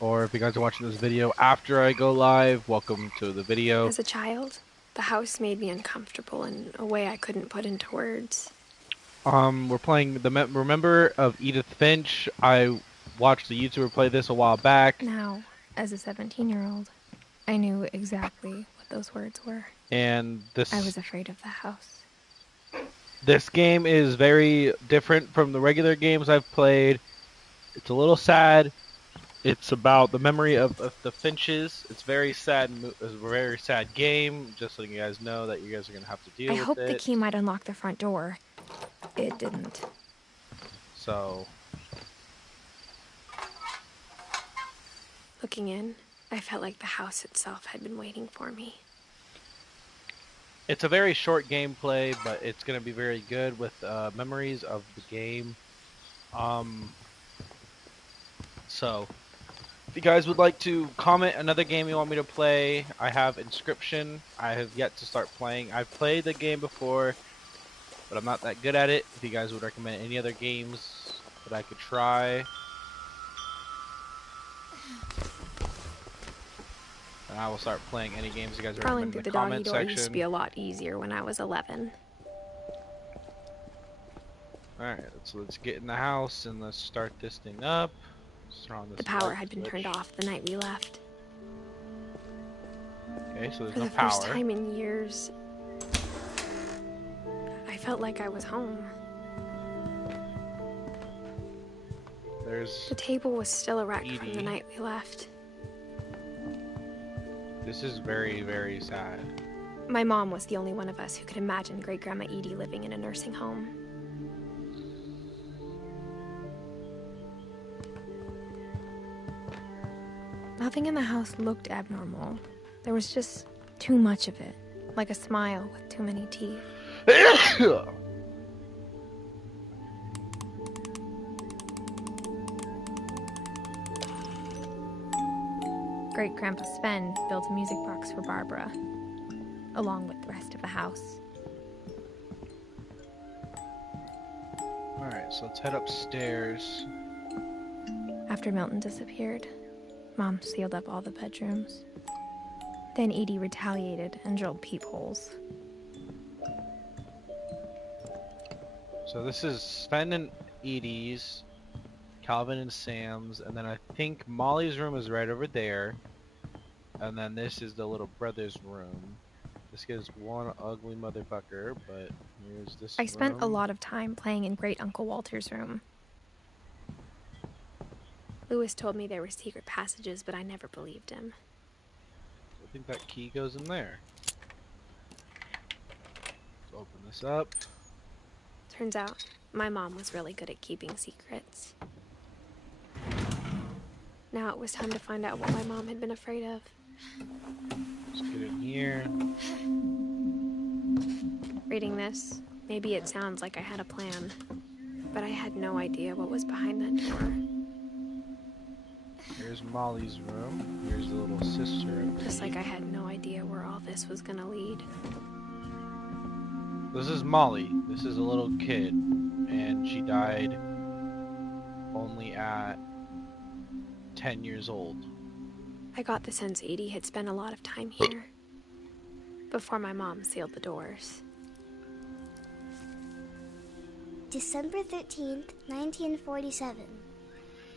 or if you guys are watching this video after I go live, welcome to the video. As a child, the house made me uncomfortable in a way I couldn't put into words. We're playing the Remember of Edith Finch. I watched the YouTuber play this a while back. Now, as a 17-year-old, I knew exactly what those words were. And I was afraid of the house. This game is very different from the regular games I've played. It's a little sad. It's about the memory of the Finches. It's very sad. It's a very sad game. Just so you guys know that you guys are gonna have to deal I with hoped the it. key might unlock the front door. It didn't. So, Looking in, I felt like the house itself had been waiting for me. it's a very short gameplay, but it's gonna be very good with memories of the game. So, if you guys would like to comment another game you want me to play, I have Inscription. I have yet to start playing. I've played the game before, but I'm not that good at it. If you guys would recommend any other games that I could try, and I will start playing any games you guys Crawling recommend through in the the doggy comment door used to be section. a lot easier when I was 11. Alright, so let's get in the house and let's start this thing up. The power had been turned off the night we left. Okay, so there's For no the power. first time in years, I felt like I was home. There's The table was still erect Edie. from the night we left. This is very, very sad. My mom was the only one of us who could imagine Great-Grandma Edie living in a nursing home. Nothing in the house looked abnormal. There was just too much of it, like a smile with too many teeth. Great-Grandpa Sven built a music box for Barbara, along with the rest of the house. Alright, so let's head upstairs. After Milton disappeared, Mom sealed up all the bedrooms. Then Edie retaliated and drilled peepholes. So this is Sven and Edie's, Calvin and Sam's, and then I think Molly's room is right over there. And then this is the little brother's room. This guy's one ugly motherfucker, but here's this I spent a room. lot of time playing in Great Uncle Walter's room. Lewis told me there were secret passages, but I never believed him. I think that key goes in there. Let's open this up. Turns out, my mom was really good at keeping secrets. Now it was time to find out what my mom had been afraid of. Let's get in here. Reading this, maybe it sounds like I had a plan, but I had no idea what was behind that door. Here's Molly's room. Here's the little sister. Just like I had no idea where all this was gonna lead. This is Molly. This is a little kid, and she died only at 10 years old. I got the sense Edie had spent a lot of time here before my mom sealed the doors. December 13th, 1947.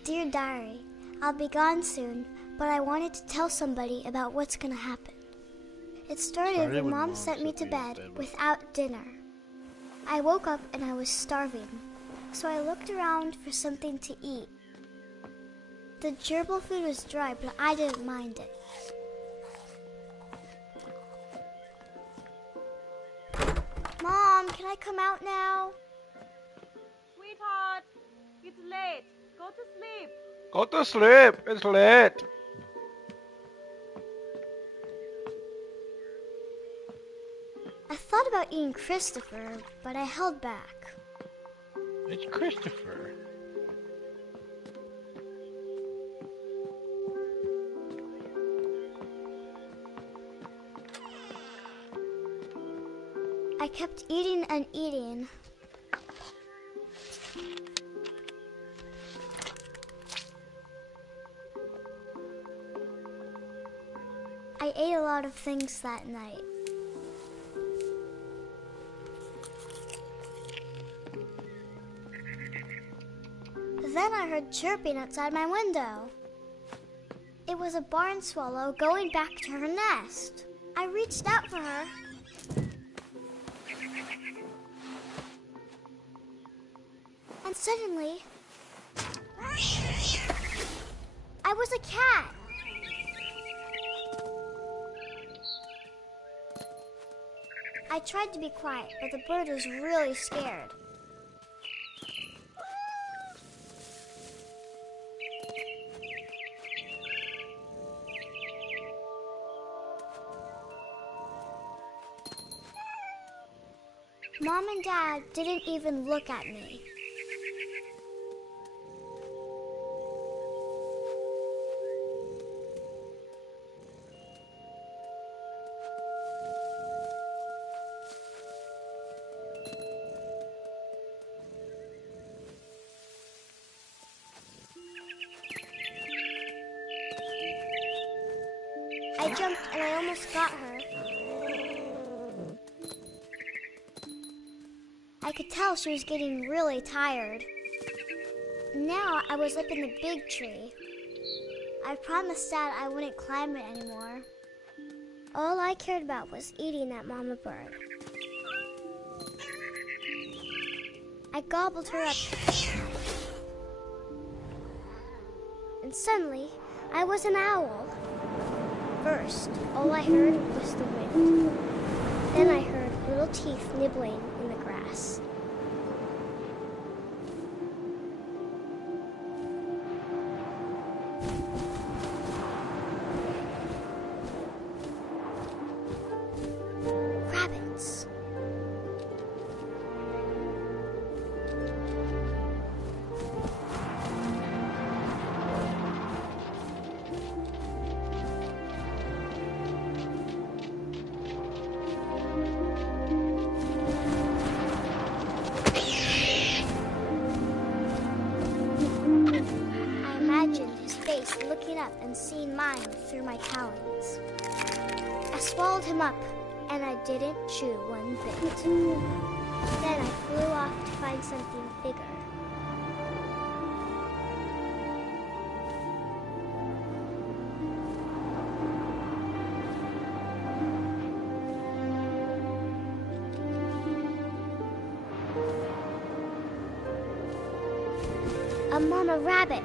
Dear Diary, I'll be gone soon, but I wanted to tell somebody about what's gonna happen. It started when Mom sent me to bed without dinner. I woke up and I was starving, so I looked around for something to eat. The gerbil food was dry, but I didn't mind it. Mom, can I come out now? Sweetheart, it's late. Go to sleep. Go to sleep. It's late. I thought about eating Christopher, but I held back. It's Christopher. I kept eating and eating. I ate a lot of things that night. Then I heard chirping outside my window. It was a barn swallow going back to her nest. I reached out for her. And suddenly, I was a cat. I tried to be quiet, but the bird was really scared. Mom and Dad didn't even look at me. I jumped and I almost got her. I could tell she was getting really tired. Now I was up in the big tree. I promised Dad I wouldn't climb it anymore. All I cared about was eating that mama bird. I gobbled her up. And suddenly, I was an owl. First, all I heard was the wind. Then I heard little teeth nibbling in the grass. Rabbits. Looking up and seeing mine through my talons. I swallowed him up, and I didn't chew one bit. Then I flew off to find something bigger. A mama rabbit.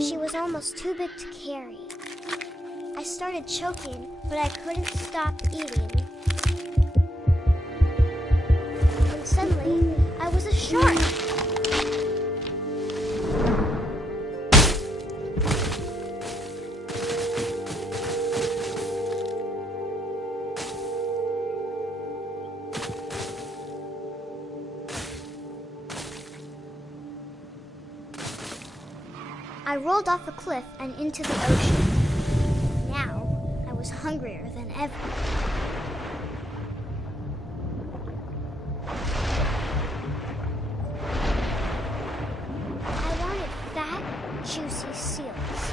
She was almost too big to carry. I started choking, but I couldn't stop eating. And suddenly, I was a shark. I rolled off a cliff and into the ocean. Now, I was hungrier than ever. I wanted fat, juicy seals.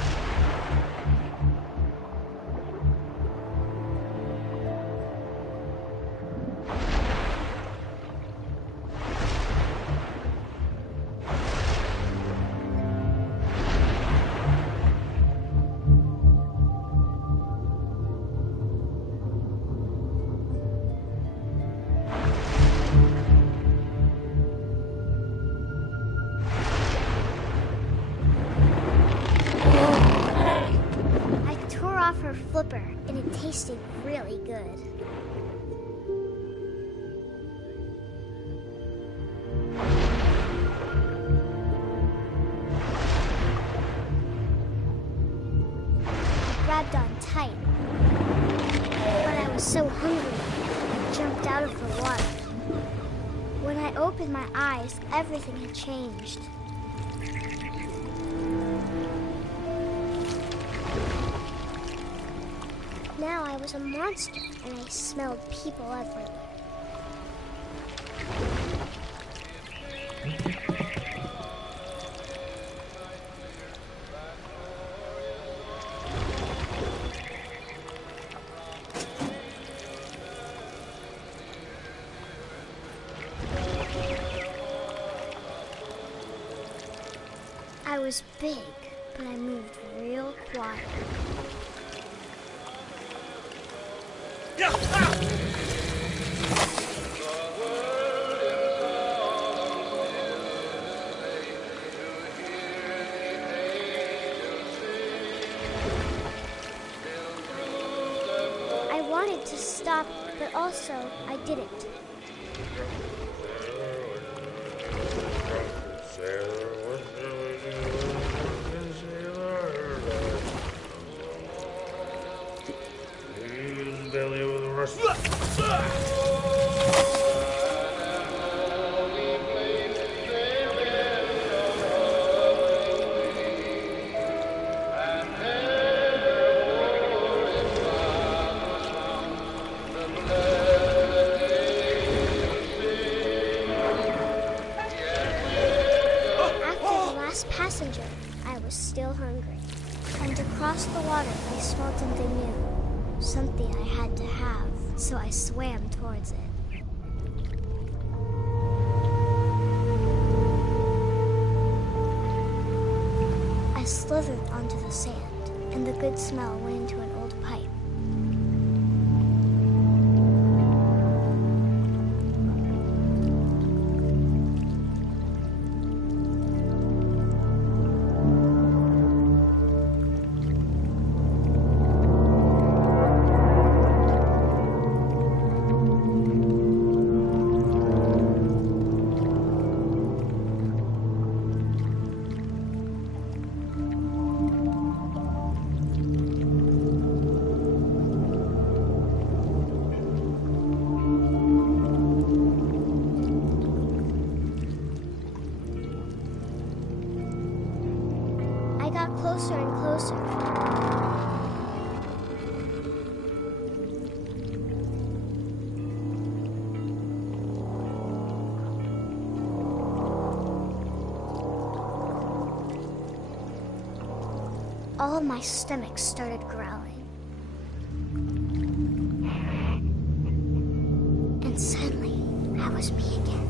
Her flipper, and it tasted really good. I grabbed on tight, but I was so hungry, I jumped out of the water. When I opened my eyes, everything had changed. Now I was a monster, and I smelled people everywhere. I was big, but I moved real quiet. I wanted to stop, but also I didn't. Passenger, I was still hungry. And across the water, I smelled something new. Something I had to have, so I swam towards it. I slithered onto the sand, and the good smell went into an old pipe. Closer and closer. All of my stomach started growling. And suddenly, I was me again.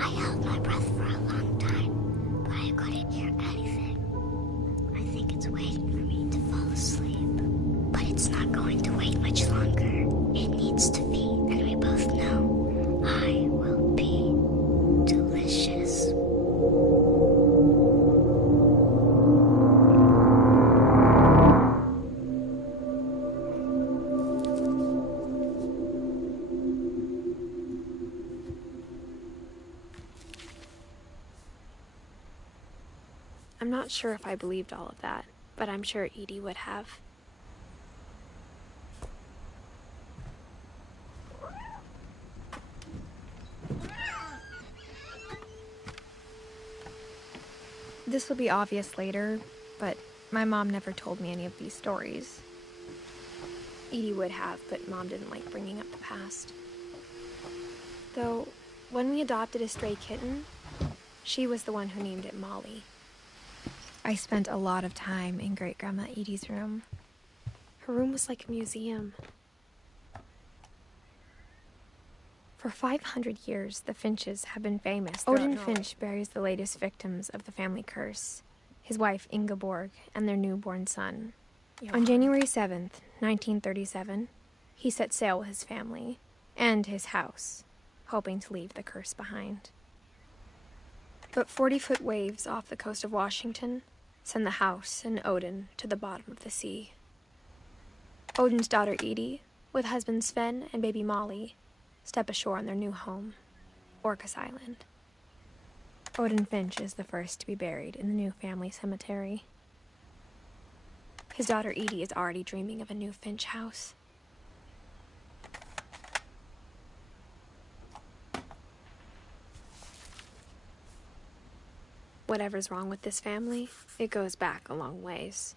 I held my breath for a long time, but I couldn't hear anything. It's waiting for me to fall asleep. But it's not going to wait much longer. It needs to be, and we both know I will be delicious. I'm not sure if I believed all of that, but I'm sure Edie would have. This will be obvious later, but my mom never told me any of these stories. Edie would have, but Mom didn't like bringing up the past. Though, when we adopted a stray kitten, she was the one who named it Molly. I spent a lot of time in Great-Grandma Edie's room. Her room was like a museum. For 500 years, the Finches have been famous. Odin Finch buries the latest victims of the family curse, his wife Ingeborg and their newborn son. On January 7th, 1937, he set sail with his family and his house, hoping to leave the curse behind. But 40-foot waves off the coast of Washington send the house and Odin to the bottom of the sea. Odin's daughter Edie, with husband Sven and baby Molly, step ashore on their new home, Orcas Island. Odin Finch is the first to be buried in the new family cemetery. His daughter Edie is already dreaming of a new Finch house. Whatever's wrong with this family, it goes back a long ways.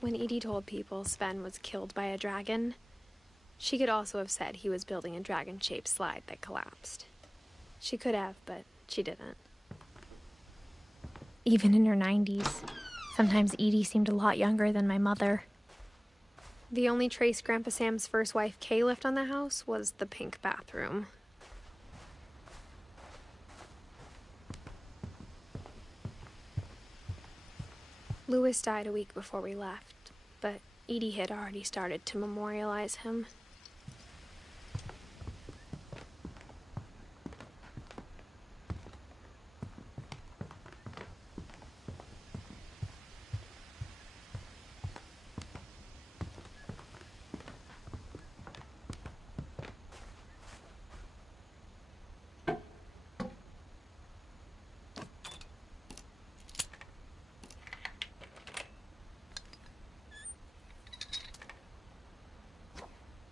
When Edie told people Sven was killed by a dragon, She could also have said he was building a dragon-shaped slide that collapsed. She could have, but she didn't. Even in her 90s, sometimes Edie seemed a lot younger than my mother. The only trace Grandpa Sam's first wife, Kay, left on the house was the pink bathroom. Louis died a week before we left, but Edie had already started to memorialize him.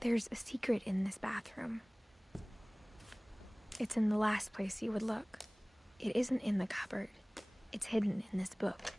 There's a secret in this bathroom. It's in the last place you would look. It isn't in the cupboard. It's hidden in this book.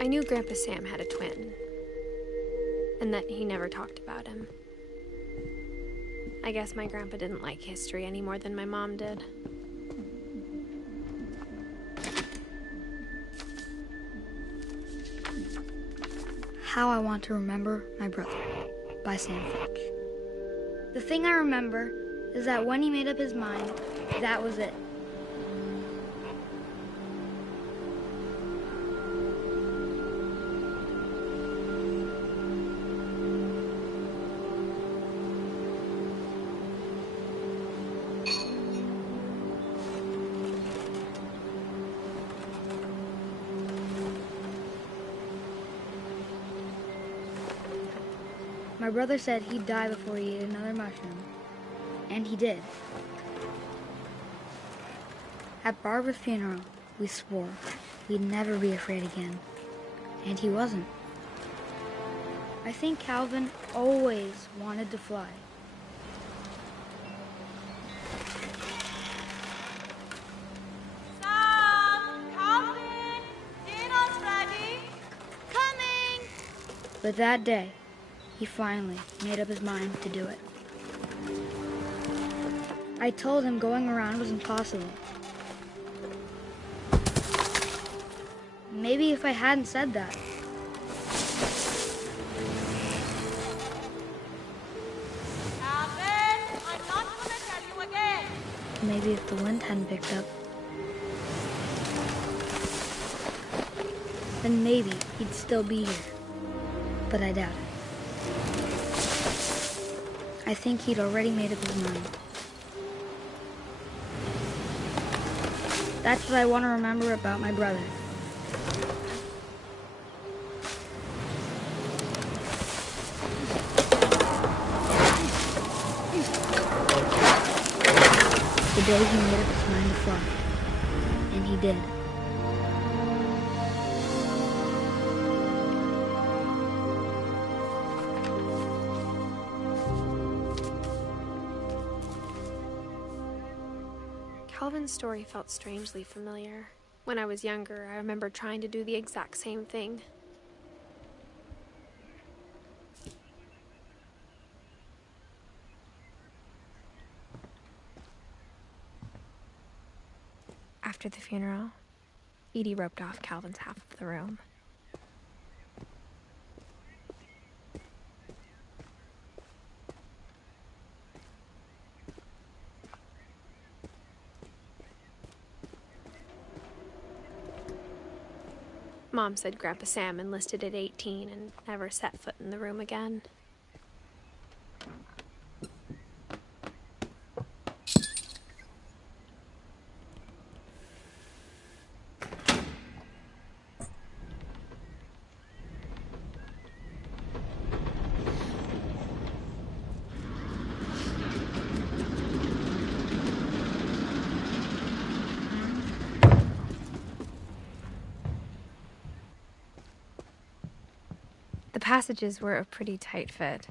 I knew Grandpa Sam had a twin, and that he never talked about him. I guess my grandpa didn't like history any more than my mom did. How I Want to Remember My Brother by Sam Fitch. The thing I remember is that when he made up his mind, that was it. My brother said he'd die before he ate another mushroom, and he did. At Barbara's funeral, we swore we'd never be afraid again, and he wasn't. I think Calvin always wanted to fly. Sam! Calvin! Dinner's ready! Coming! But that day, he finally made up his mind to do it. I told him going around was impossible. Maybe if I hadn't said that. Calvin, I'm not gonna tell you again. Maybe if the wind hadn't picked up, then maybe he'd still be here. But I doubt it. I think he'd already made up his mind. That's what I want to remember about my brother. The day he made up his mind to fly. And he did. Calvin's story felt strangely familiar. When I was younger, I remember trying to do the exact same thing. After the funeral, Edie roped off Calvin's half of the room. Mom said Grandpa Sam enlisted at 18 and never set foot in the room again. The passages were a pretty tight fit.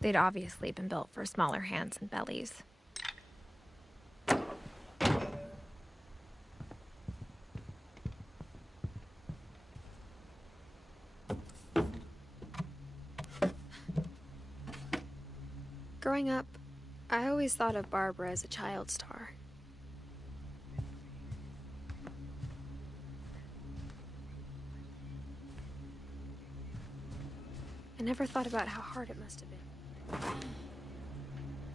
They'd obviously been built for smaller hands and bellies. Growing up, I always thought of Barbara as a child star. I never thought about how hard it must have been.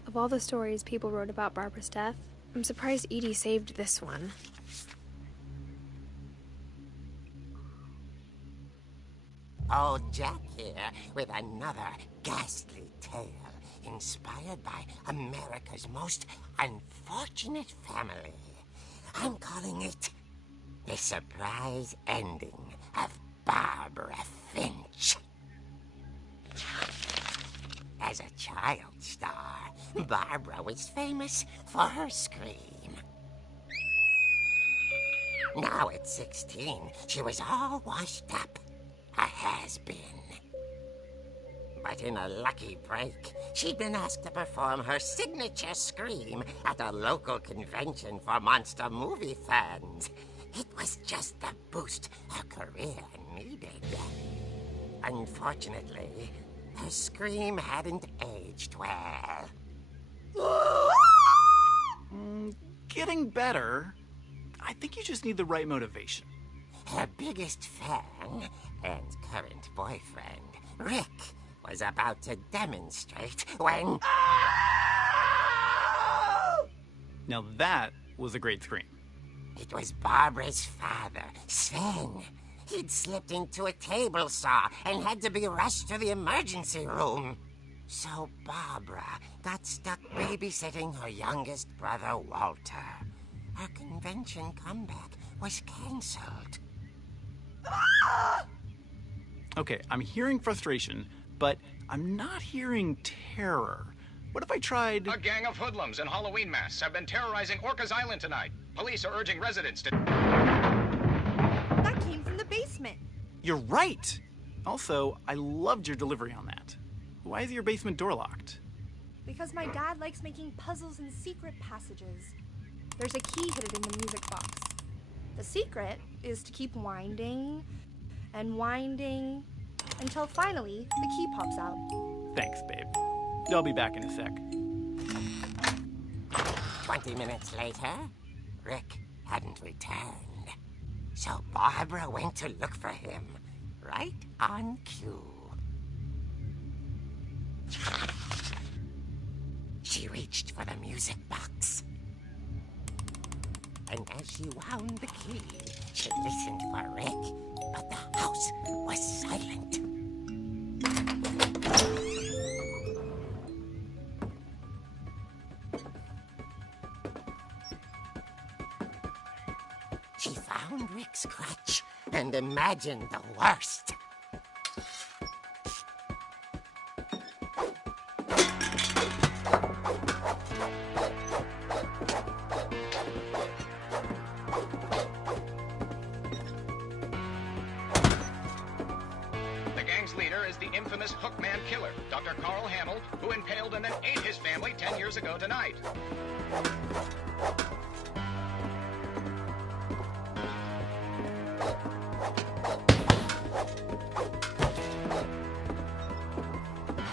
Of all the stories people wrote about Barbara's death, I'm surprised Edie saved this one. Old Jack here with another ghastly tale inspired by America's most unfortunate family. I'm calling it The Surprise Ending of Barbara Finch. As a child star, Barbara was famous for her scream. Now at 16, she was all washed up, a has-been. But in a lucky break, she'd been asked to perform her signature scream at a local convention for monster movie fans. It was just the boost her career needed. Unfortunately, her scream hadn't aged well. Getting better. I think you just need the right motivation. Her biggest fan and current boyfriend, Rick, was about to demonstrate when... Now that was a great scream. It was Barbara's father, Sven. He'd slipped into a table saw and had to be rushed to the emergency room. So Barbara got stuck babysitting her youngest brother, Walter. Her convention comeback was cancelled. Okay, I'm hearing frustration, but I'm not hearing terror. What if I tried... A gang of hoodlums in Halloween masks have been terrorizing Orcas Island tonight. Police are urging residents to... That came from the basement. You're right! Also, I loved your delivery on that. Why is your basement door locked? Because my dad likes making puzzles and secret passages. There's a key hidden in the music box. The secret is to keep winding and winding until finally the key pops out. Thanks, babe. I'll be back in a sec. 20 minutes later, Rick hadn't returned. So Barbara went to look for him, right on cue. She reached for the music box. And as she wound the key, she listened for Rick, but the house was silent. She found Rick's crutch and imagined the worst. The gang's leader is the infamous Hookman killer, Dr. Carl Hamill, who impaled and then ate his family 10 years ago tonight.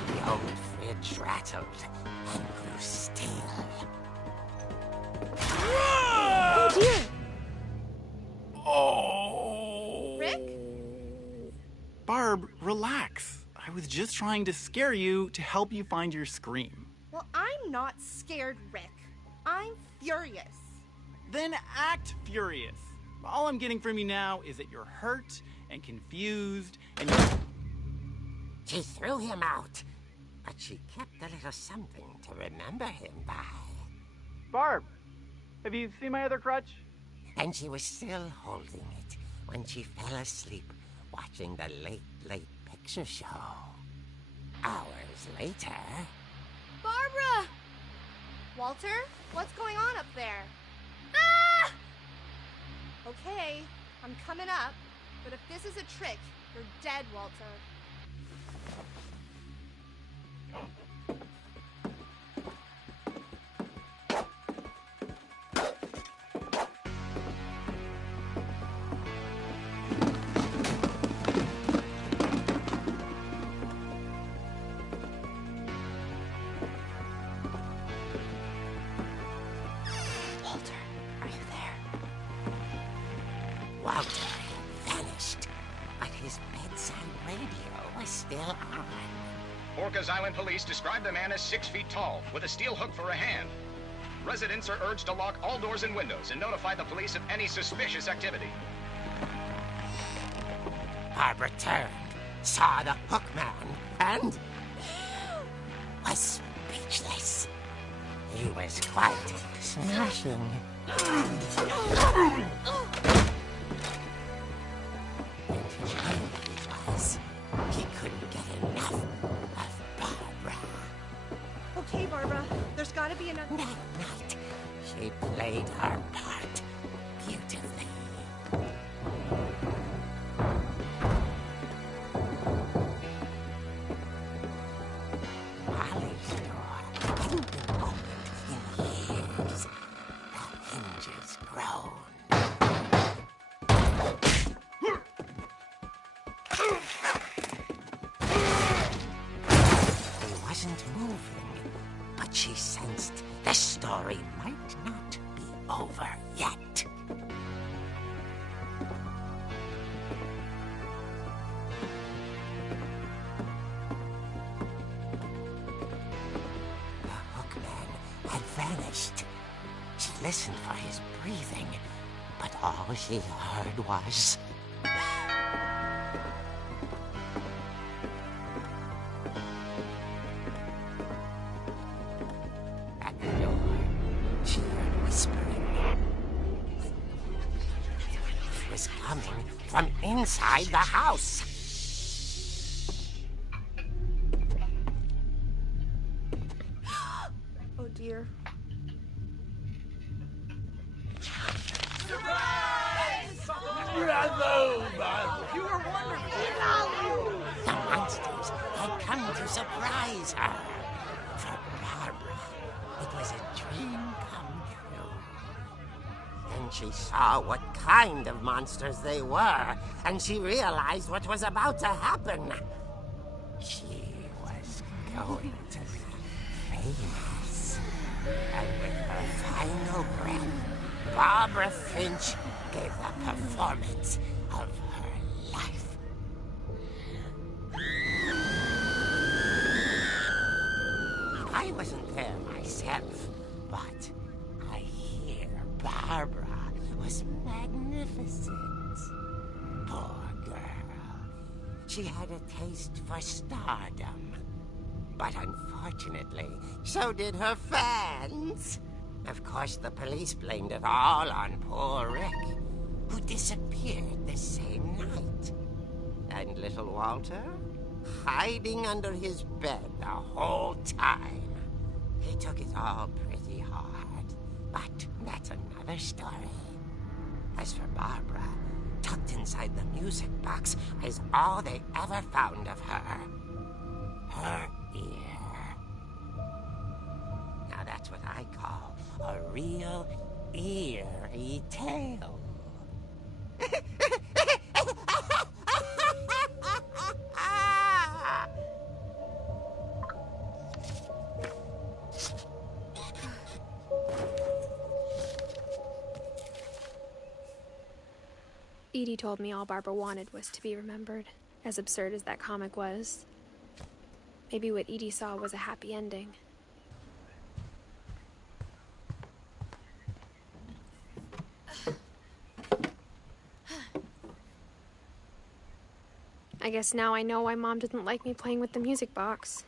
The old fridge rattled and grew still. Oh dear! Oh! Rick? Barb, relax. I was just trying to scare you to help you find your scream. Well, I'm not scared, Rick. I'm furious. Then act furious. All I'm getting from you now is that you're hurt and confused and you're... She threw him out, but she kept a little something to remember him by. Barb, have you seen my other crutch? And she was still holding it when she fell asleep watching the late picture show. Hours later... Barbara! Walter, what's going on up there? Ah! Okay, I'm coming up, but if this is a trick, you're dead, Walter. Walter had vanished, but his bedside radio was still on. Orcas Island police describe the man as 6 feet tall, with a steel hook for a hand. Residents are urged to lock all doors and windows and notify the police of any suspicious activity. Barbara turned, saw the hook man, and was speechless. He was quite smashing. And he was. He couldn't get enough of Barbara. Okay, Barbara, there's gotta be another... That night, she played her part beautifully. Molly's door hadn't been opened in years. The hinges groaned. He wasn't moving, but she sensed the story might not be over yet. The hookman had vanished. She listened for his breathing, but all she heard was... At the door, she heard whispering. It was coming from inside the house. Oh, dear. The monsters had come to surprise her. For Barbara, it was a dream come true. Then she saw what kind of monsters they were, and she realized what was about to happen. She was going to be famous. And with her final breath, Barbara Finch gave the performance of her life. I wasn't there myself, but I hear Barbara was magnificent. Poor girl. She had a taste for stardom. But unfortunately, so did her fans. Of course, the police blamed it all on poor Rick, who disappeared the same night. And little Walter? Hiding under his bed the whole time. He took it all pretty hard, but that's another story. As for Barbara, tucked inside the music box is all they ever found of her. Her ear. Now that's what I call a real eerie tale. Edie told me all Barbara wanted was to be remembered, as absurd as that comic was. Maybe what Edie saw was a happy ending. I guess now I know why Mom didn't like me playing with the music box.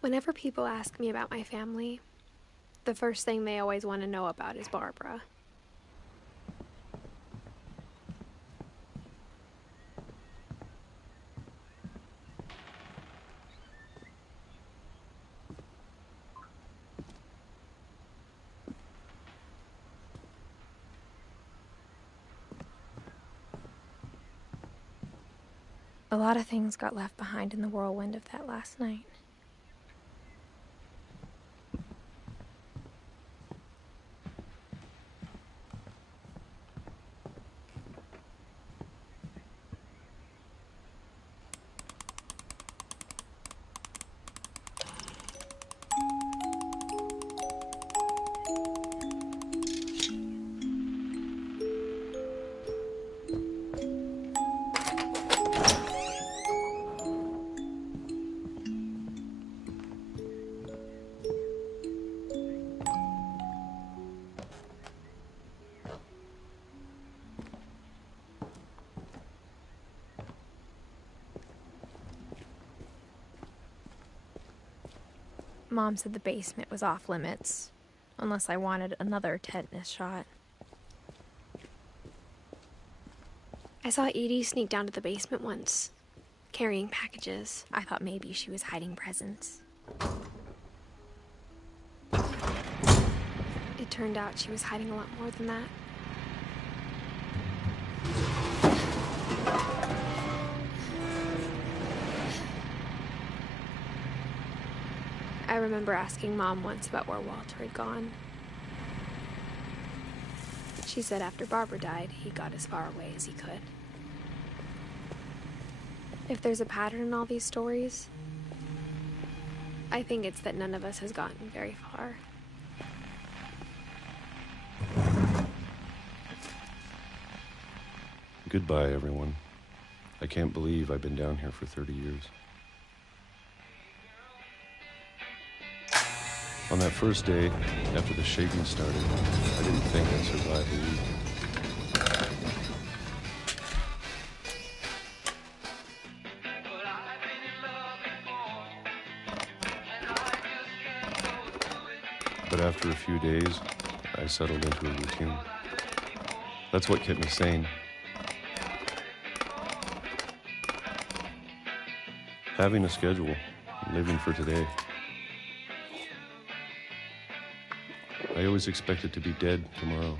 Whenever people ask me about my family, the first thing they always want to know about is Barbara. A lot of things got left behind in the whirlwind of that last night. Mom said the basement was off limits, unless I wanted another tetanus shot. I saw Edie sneak down to the basement once, carrying packages. I thought maybe she was hiding presents. It turned out she was hiding a lot more than that. I remember asking Mom once about where Walter had gone. She said after Barbara died, he got as far away as he could. If there's a pattern in all these stories, I think it's that none of us has gotten very far. Goodbye, everyone. I can't believe I've been down here for 30 years. On that first day, after the shaking started, I didn't think I'd survive a week. But after a few days, I settled into a routine. That's what kept me sane. Having a schedule, living for today. I always expected to be dead tomorrow.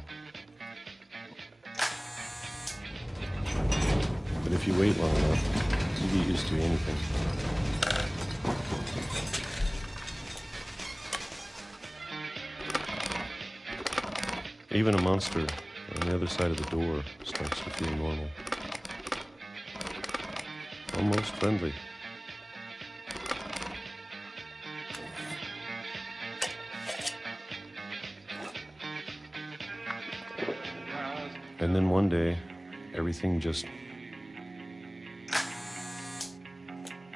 But if you wait long enough, you get used to anything. Even a monster on the other side of the door starts to feel normal. Almost friendly. And then one day, everything just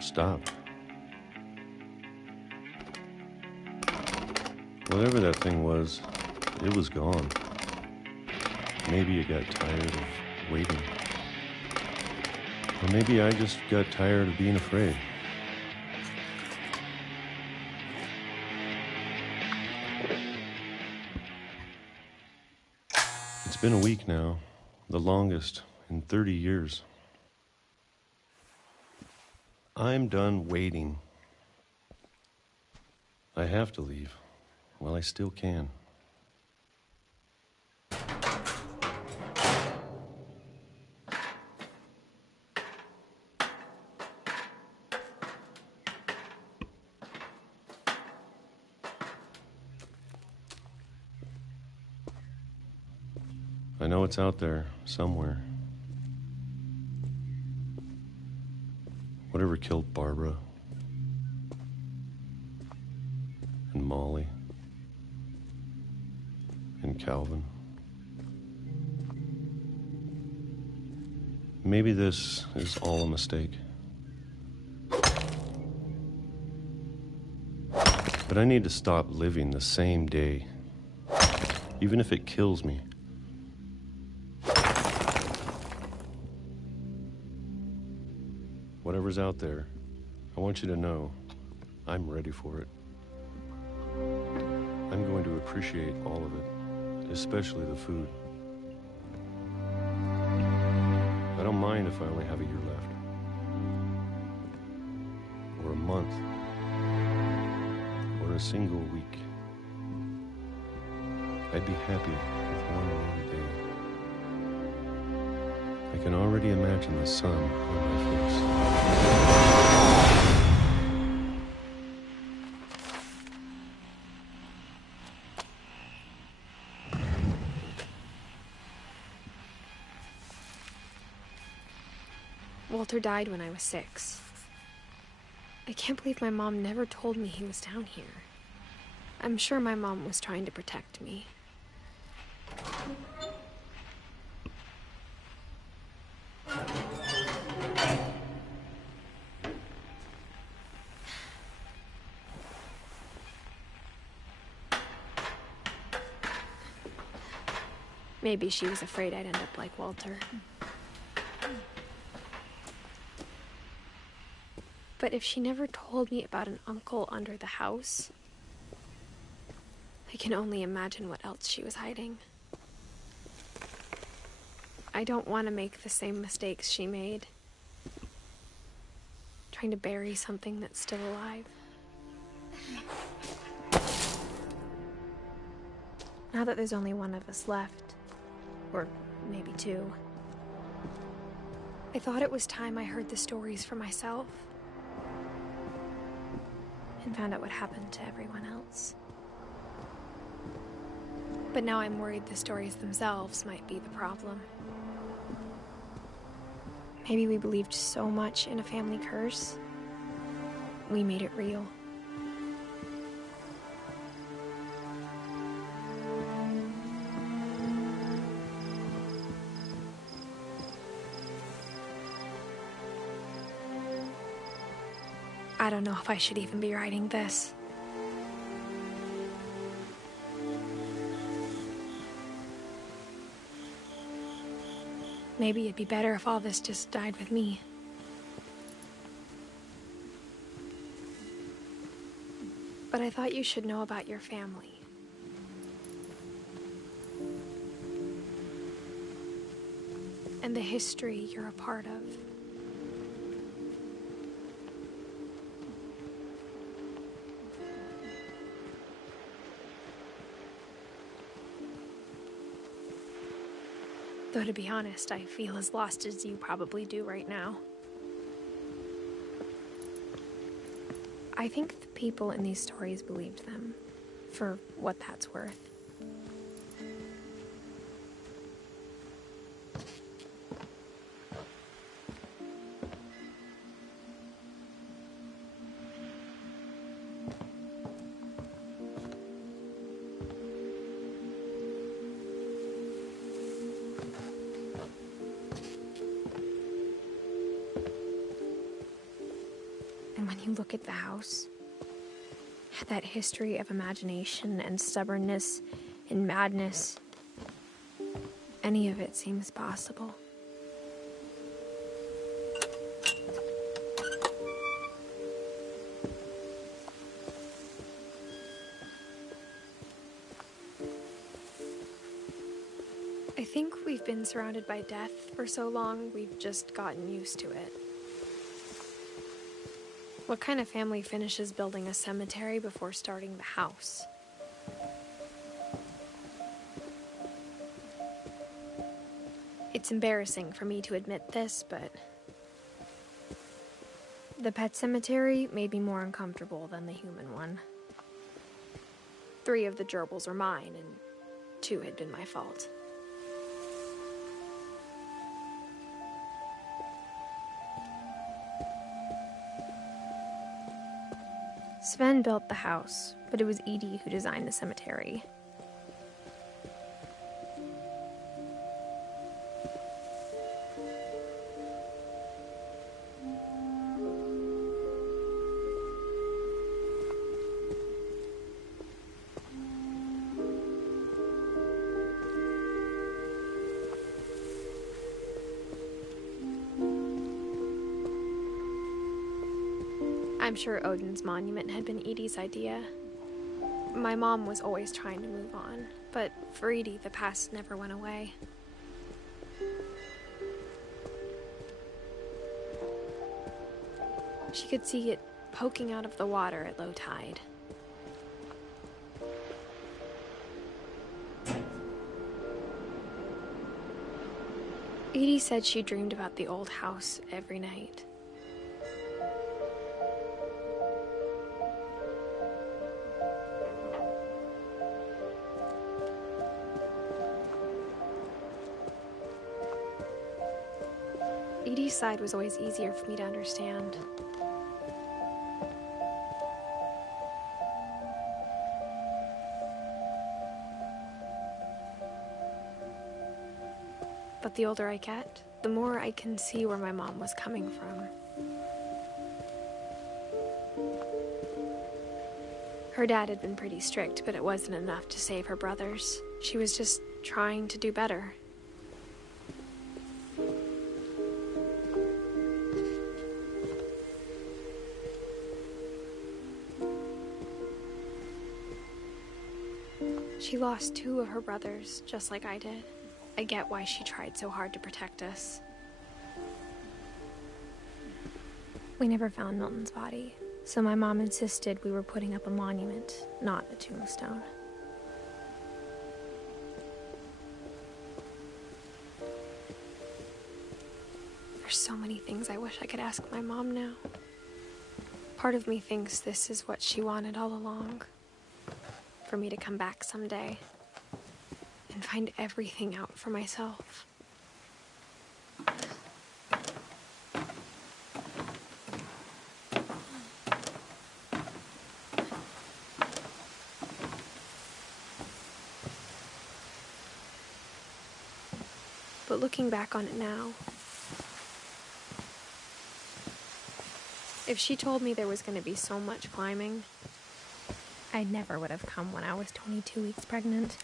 stopped. Whatever that thing was, it was gone. Maybe it got tired of waiting. Or maybe I just got tired of being afraid. It's been a week now, the longest in 30 years. I'm done waiting. I have to leave while I still can. I know it's out there somewhere. Whatever killed Barbara and Molly and Calvin. Maybe this is all a mistake. But I need to stop living the same day, even if it kills me. Whatever's out there, I want you to know I'm ready for it. I'm going to appreciate all of it, especially the food. I don't mind if I only have a year left, or a month, or a single week. I'd be happy with one more day. I can already imagine the sun on my face. Walter died when I was 6. I can't believe my mom never told me he was down here. I'm sure my mom was trying to protect me. Maybe she was afraid I'd end up like Walter. But if she never told me about an uncle under the house, I can only imagine what else she was hiding. I don't want to make the same mistakes she made, trying to bury something that's still alive. Now that there's only one of us left, or maybe 2, I thought it was time I heard the stories for myself and found out what happened to everyone else. But now I'm worried the stories themselves might be the problem. Maybe we believed so much in a family curse, we made it real. I don't know if I should even be writing this. Maybe it'd be better if all this just died with me. But I thought you should know about your family. And the history you're a part of. Though to be honest, I feel as lost as you probably do right now. I think the people in these stories believed them, for what that's worth. And when you look at the house, that history of imagination and stubbornness and madness, any of it seems possible. I think we've been surrounded by death for so long, we've just gotten used to it. What kind of family finishes building a cemetery before starting the house? It's embarrassing for me to admit this, but the pet cemetery made me more uncomfortable than the human one. 3 of the gerbils were mine, and 2 had been my fault. Sven built the house, but it was Edith who designed the cemetery. I'm sure Odin's monument had been Edie's idea. My mom was always trying to move on, but for Edie, the past never went away. She could see it poking out of the water at low tide. Edie said she dreamed about the old house every night. Edie's side was always easier for me to understand. But the older I get, the more I can see where my mom was coming from. Her dad had been pretty strict, but it wasn't enough to save her brothers. She was just trying to do better. She lost 2 of her brothers, just like I did. I get why she tried so hard to protect us. We never found Milton's body, so my mom insisted we were putting up a monument, not a tombstone. There's so many things I wish I could ask my mom now. Part of me thinks this is what she wanted all along. For me to come back someday and find everything out for myself. But looking back on it now, if she told me there was going to be so much climbing, I never would have come when I was 22 weeks pregnant.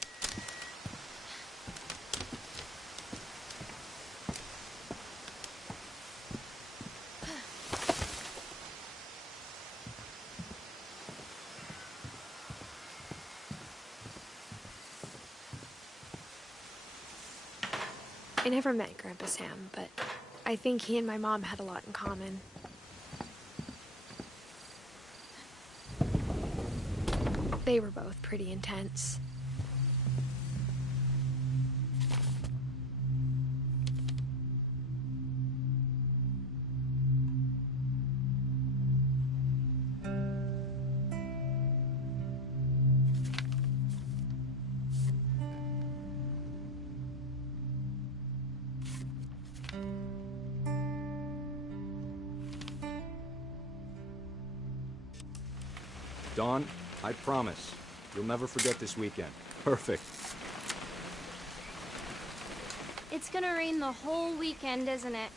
I never met Grandpa Sam, but I think he and my mom had a lot in common. They were both pretty intense. Dawn, I promise, you'll never forget this weekend. Perfect. It's gonna rain the whole weekend, isn't it?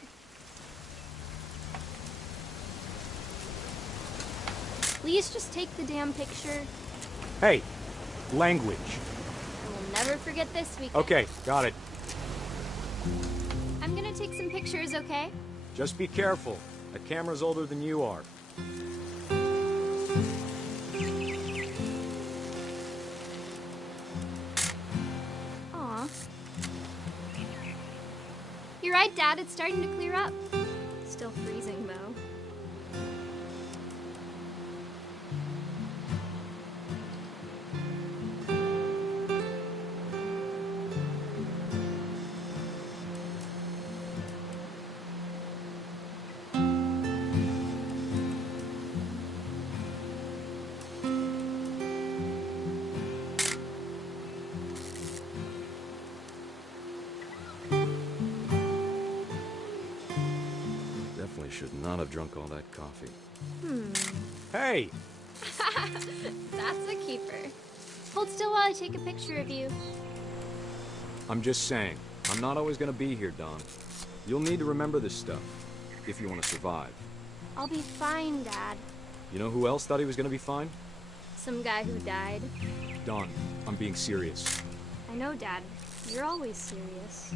Please just take the damn picture. Hey, language. I will never forget this weekend. Okay, got it. I'm gonna take some pictures, okay? Just be careful. That camera's older than you are. You're right, Dad. It's starting to clear up. Still freezing, though. Should not have drunk all that coffee. Hey! That's a keeper. Hold still while I take a picture of you. I'm just saying, I'm not always gonna be here, Dawn. You'll need to remember this stuff, if you want to survive. I'll be fine, Dad. You know who else thought he was gonna be fine? Some guy who died. Dawn, I'm being serious. I know, Dad. You're always serious.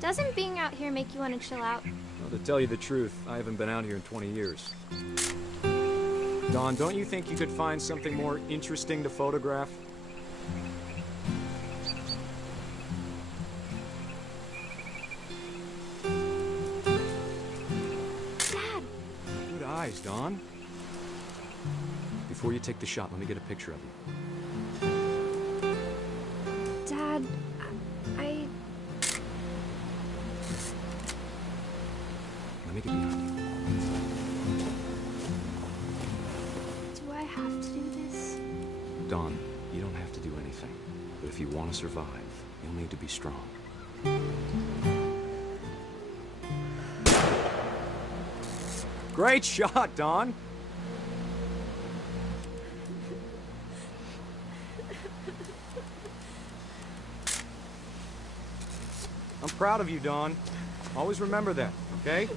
Doesn't being out here make you want to chill out? Well, to tell you the truth, I haven't been out here in 20 years. Dawn, don't you think you could find something more interesting to photograph? Dad! Good eyes, Dawn. Before you take the shot, let me get a picture of you. Dad, Let me get behind you. Do I have to do this? Dawn, you don't have to do anything. But if you want to survive, you'll need to be strong. Great shot, Dawn! I'm proud of you, Dawn. Always remember that, okay?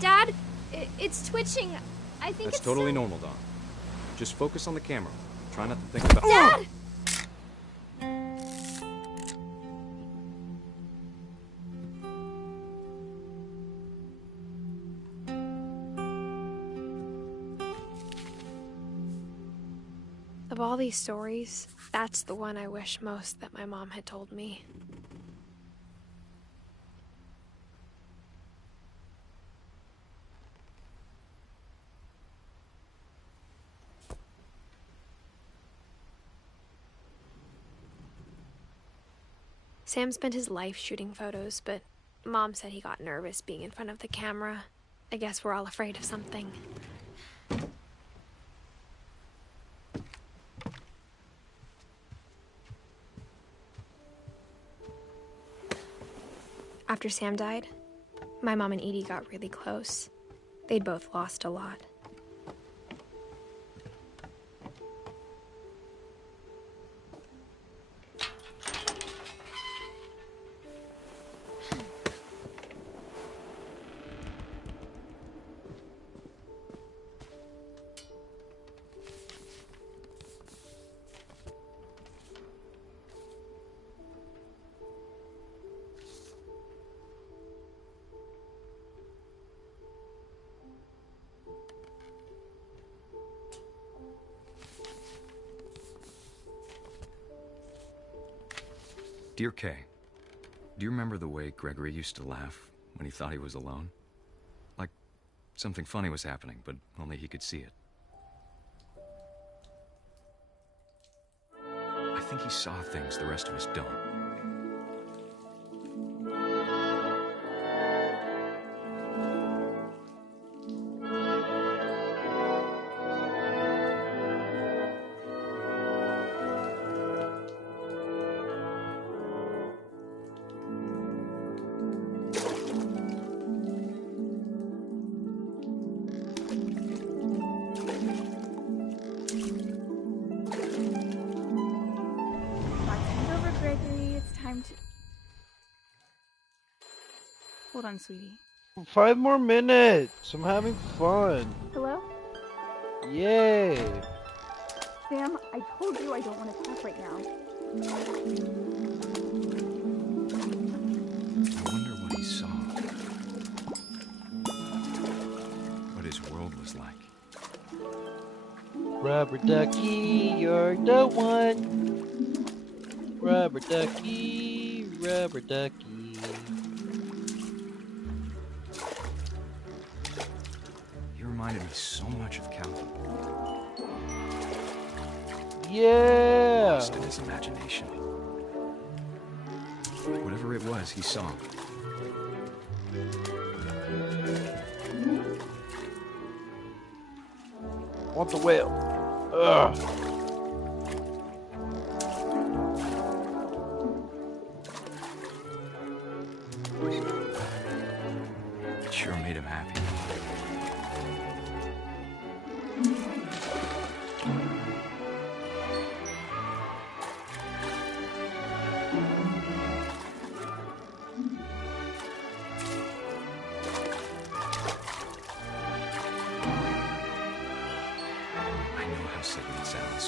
Dad, it's twitching. I think That's it's totally normal, Dawn. Just focus on the camera. Try not to think about— Dad! Of all these stories, that's the one I wish most that my mom had told me. Sam spent his life shooting photos, but Mom said he got nervous being in front of the camera. I guess we're all afraid of something. After Sam died, my mom and Edie got really close. They'd both lost a lot. Dear Kay, do you remember the way Gregory used to laugh when he thought he was alone? Like something funny was happening, but only he could see it. I think he saw things the rest of us don't. Hold on, sweetie. 5 more minutes. I'm having fun. Hello? Yay. Sam, I told you I don't want to talk right now. I wonder what he saw. What his world was like. Rubber ducky, you're the one. Rubber ducky, rubber ducky. He reminded me so much of Calvin. Yeah! Lost in his imagination. Whatever it was, he saw. Want the whale. Ugh. It sure made him happy. I know how sickening it sounds.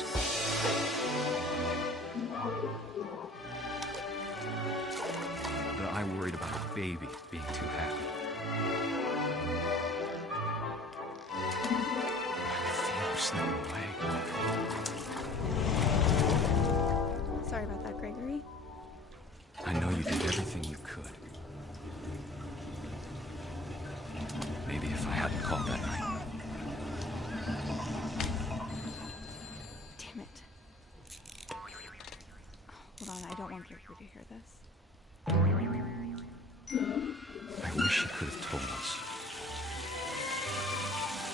But I worried about a baby being too happy. I feel him slipping away. Sorry about that, Gregory. I know you did everything you could. Maybe if I hadn't called that night. Damn it. she could have told us.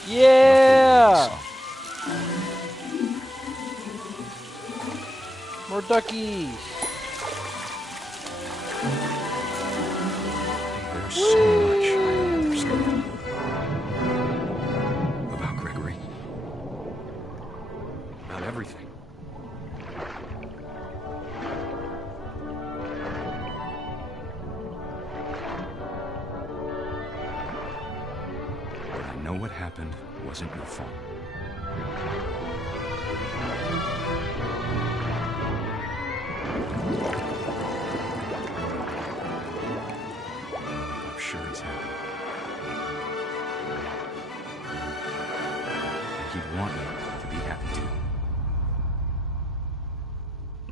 Yeah! More duckies! There's so much I don't understand about Gregory. About everything. But I know what happened wasn't your fault. I'm sure he's happy. And he'd want you to be happy too.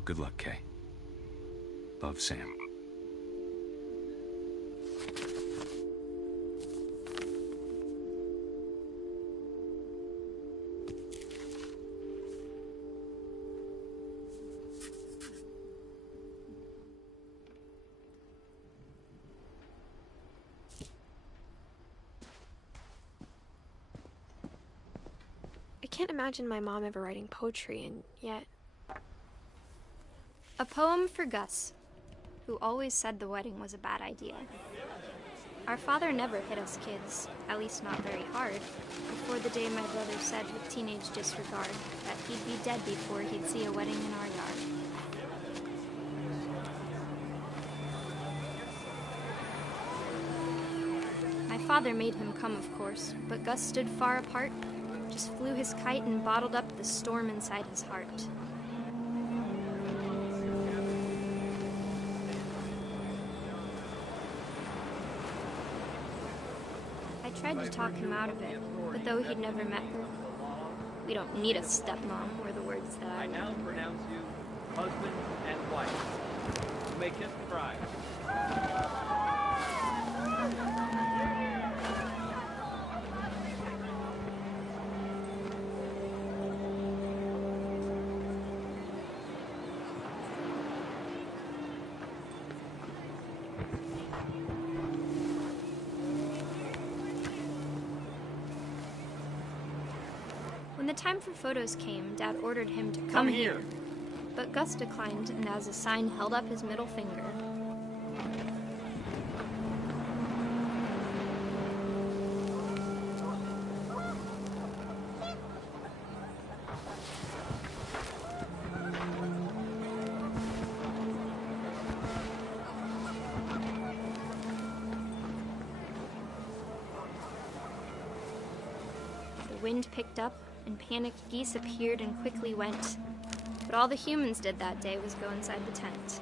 Good luck, Kay. Love, Sam. I can't imagine my mom ever writing poetry, and yet... A poem for Gus, who always said the wedding was a bad idea. Our father never hit us kids, at least not very hard, before the day my brother said with teenage disregard that he'd be dead before he'd see a wedding in our yard. My father made him come, of course, but Gus stood far apart, just flew his kite and bottled up the storm inside his heart. I tried to talk him out of it, but though he'd never met her, "We don't need a stepmom," were the words that I now pronounce you husband and wife. You may kiss the bride. When the time for photos came, Dad ordered him to come here. But Gus declined, and as a sign held up his middle finger. The wind picked up, and panicked geese appeared and quickly went. But all the humans did that day was go inside the tent.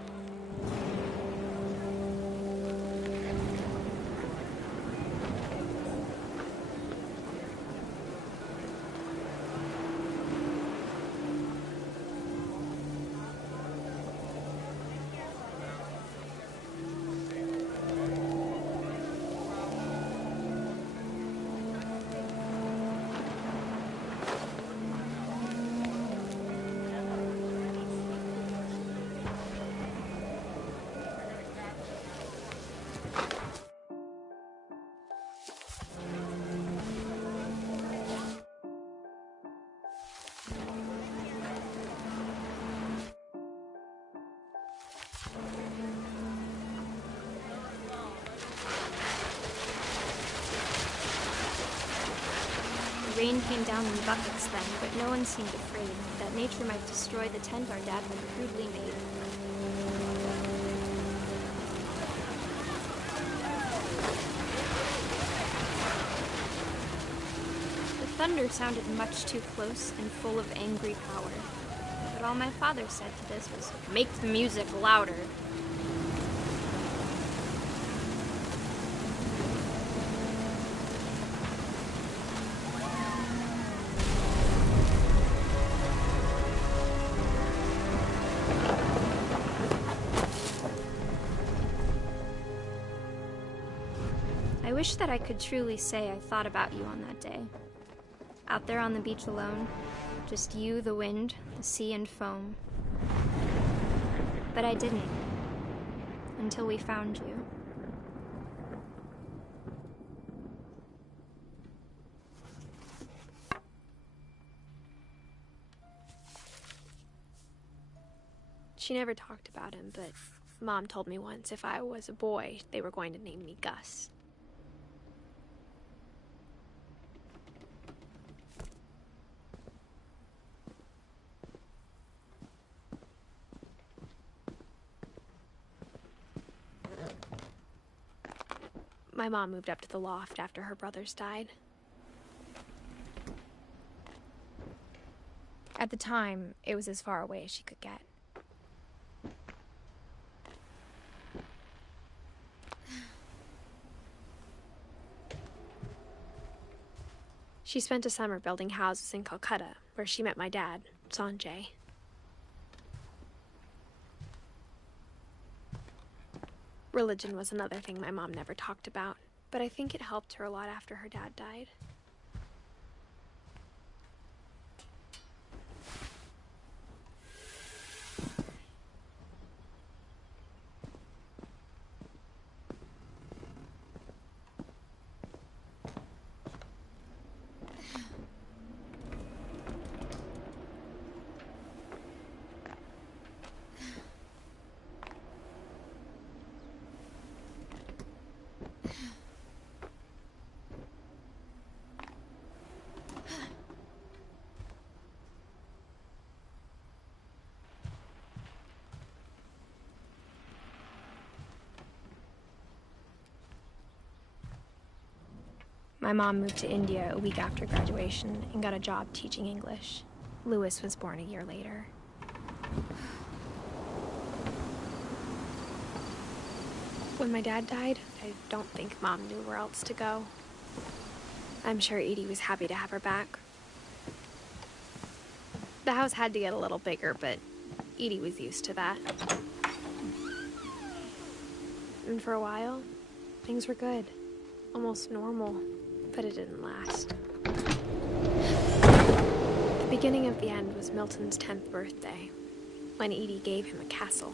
The rain came down in buckets then, but no one seemed afraid that nature might destroy the tent our dad had crudely made. The thunder sounded much too close and full of angry power. But all my father said to this was, "Make the music louder." I wish that I could truly say I thought about you on that day. Out there on the beach alone, just you, the wind, the sea, and foam. But I didn't, until we found you. She never talked about him, but Mom told me once if I was a boy, they were going to name me Gus. My mom moved up to the loft after her brothers died. At the time, it was as far away as she could get. She spent a summer building houses in Calcutta, where she met my dad, Sanjay. Religion was another thing my mom never talked about, but I think it helped her a lot after her dad died. My mom moved to India a week after graduation and got a job teaching English. Louis was born a year later. When my dad died, I don't think Mom knew where else to go. I'm sure Edie was happy to have her back. The house had to get a little bigger, but Edie was used to that. And for a while, things were good. Almost normal. But it didn't last. The beginning of the end was Milton's 10th birthday, when Edie gave him a castle.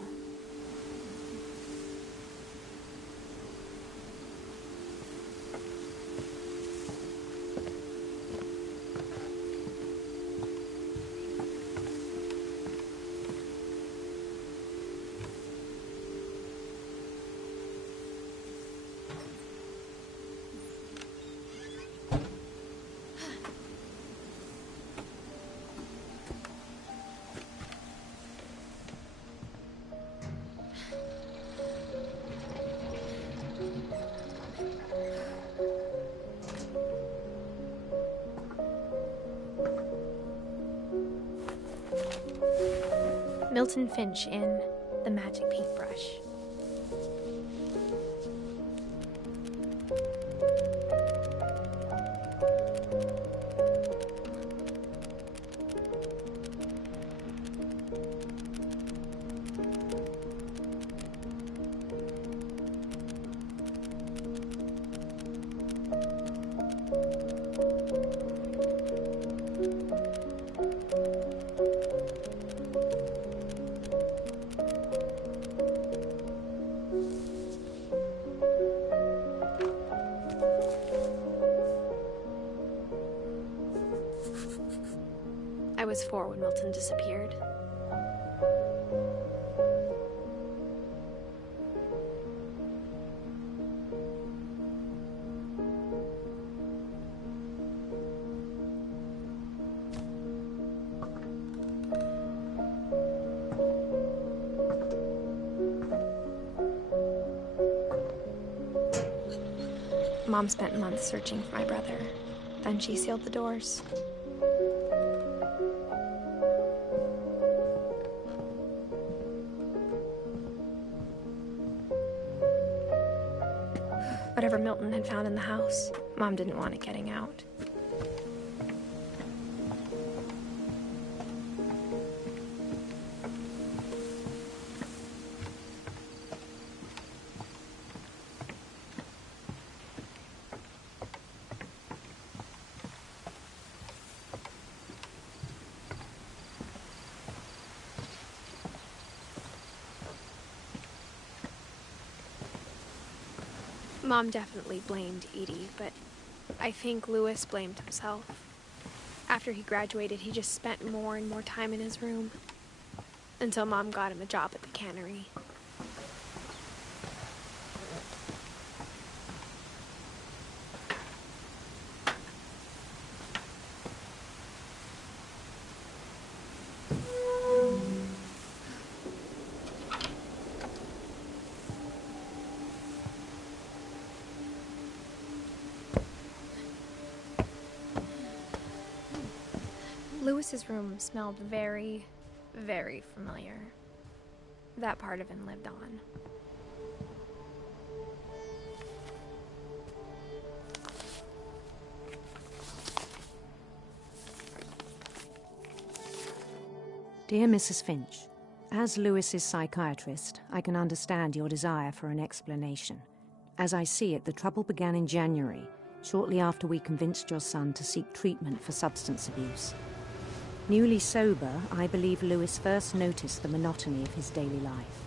Milton Finch in The Magic Paintbrush. I was 4 when Milton disappeared. Mom spent months searching for my brother. Then she sealed the doors. Whatever Milton had found in the house, Mom didn't want it getting out. Mom definitely blamed Edie, but I think Louis blamed himself. After he graduated, he just spent more and more time in his room. until Mom got him a job at the cannery. Lewis's room smelled very, very familiar. That part of him lived on. Dear Mrs. Finch, as Lewis's psychiatrist, I can understand your desire for an explanation. As I see it, the trouble began in January, shortly after we convinced your son to seek treatment for substance abuse. Newly sober, I believe Lewis first noticed the monotony of his daily life.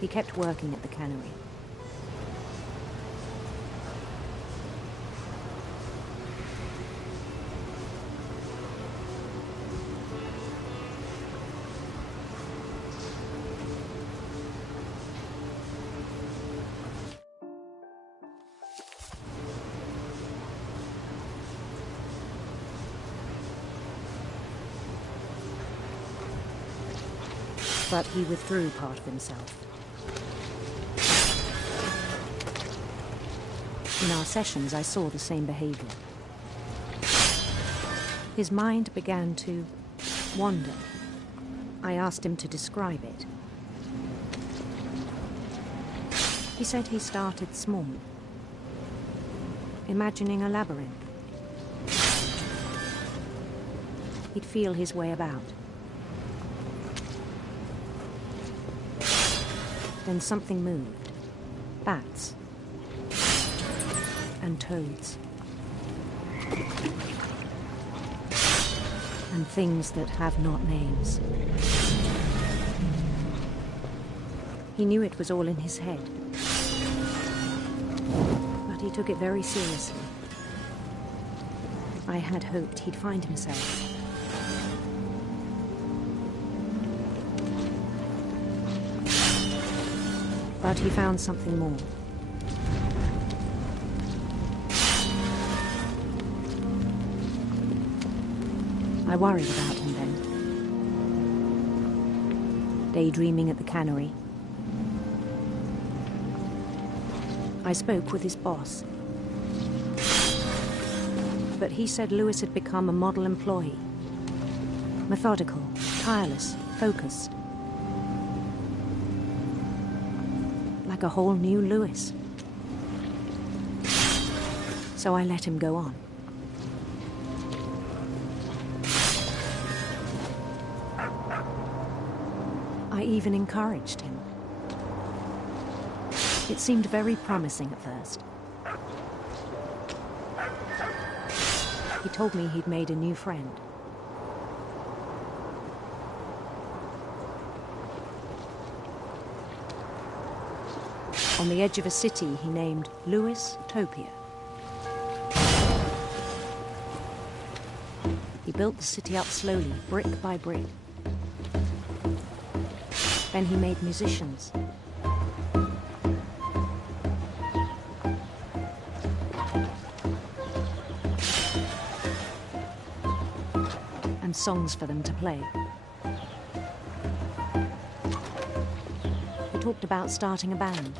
He kept working at the cannery. But he withdrew part of himself. In our sessions, I saw the same behavior. His mind began to wander. I asked him to describe it. He said he started small, imagining a labyrinth. He'd feel his way about. Then something moved. Bats. And toads. And things that have not names. He knew it was all in his head. But he took it very seriously. I had hoped he'd find himself. But he found something more. I worried about him then. Daydreaming at the cannery. I spoke with his boss. But he said Lewis had become a model employee. Methodical, tireless, focused. Like a whole new Lewis. So I let him go on. I even encouraged him. It seemed very promising at first. He told me he'd made a new friend. On the edge of a city he named Lewis Topia. He built the city up slowly, brick by brick. Then he made musicians. And songs for them to play. He talked about starting a band.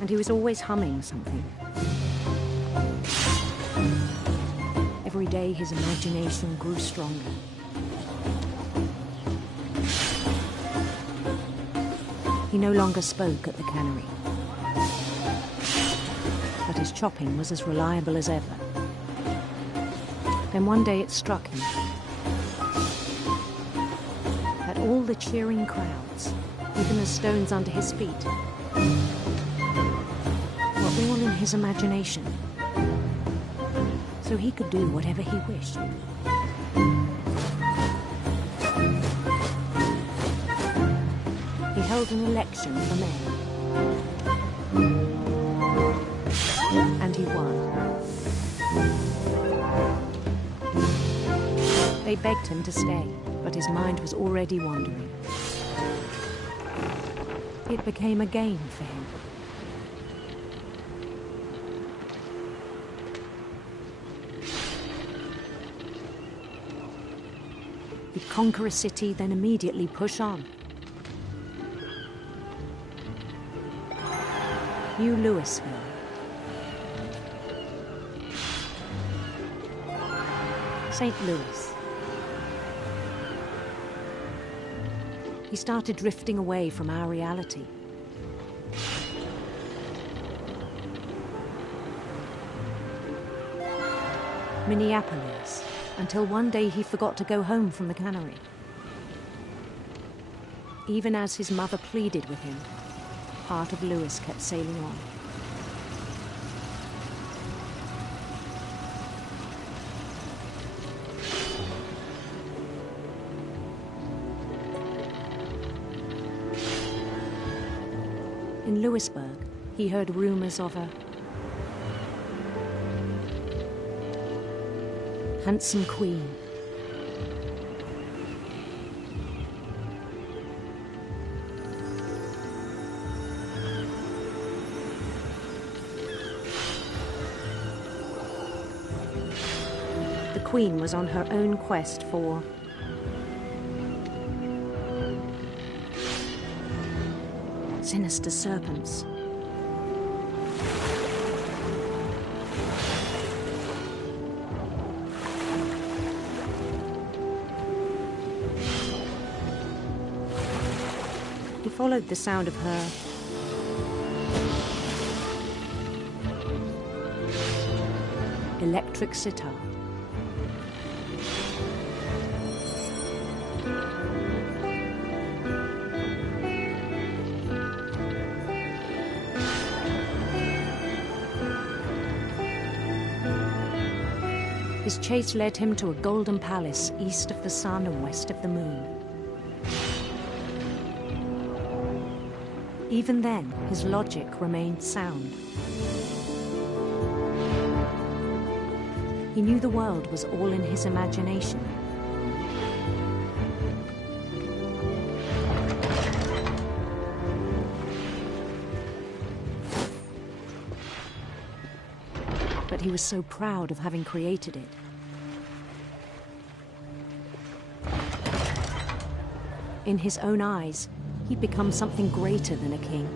And he was always humming something. Every day his imagination grew stronger. He no longer spoke at the cannery. But his chopping was as reliable as ever. Then one day it struck him that all the cheering crowds, even the stones under his feet, were all in his imagination. So he could do whatever he wished. He held an election for mayor. And he won. They begged him to stay, but his mind was already wandering. It became a game for him. He'd conquer a city, then immediately push on. New Louisville. St. Louis. He started drifting away from our reality. Minneapolis, until one day he forgot to go home from the cannery. Even as his mother pleaded with him, part of Louis kept sailing on. In Louisburg, he heard rumors of a handsome queen. The queen was on her own quest for sinister serpents. He followed the sound of her electric sitar. His chase led him to a golden palace east of the sun and west of the moon. Even then, his logic remained sound. He knew the world was all in his imagination. But he was so proud of having created it. In his own eyes, he'd become something greater than a king.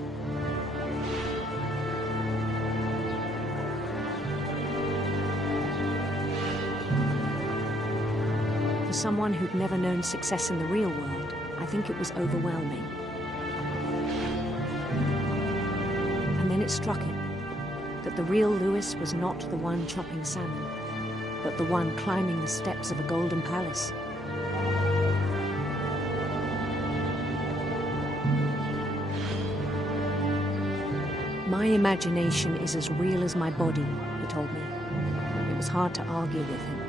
For someone who'd never known success in the real world, I think it was overwhelming. And then it struck him that the real Louis was not the one chopping salmon, but the one climbing the steps of a golden palace. My imagination is as real as my body, he told me. It was hard to argue with him.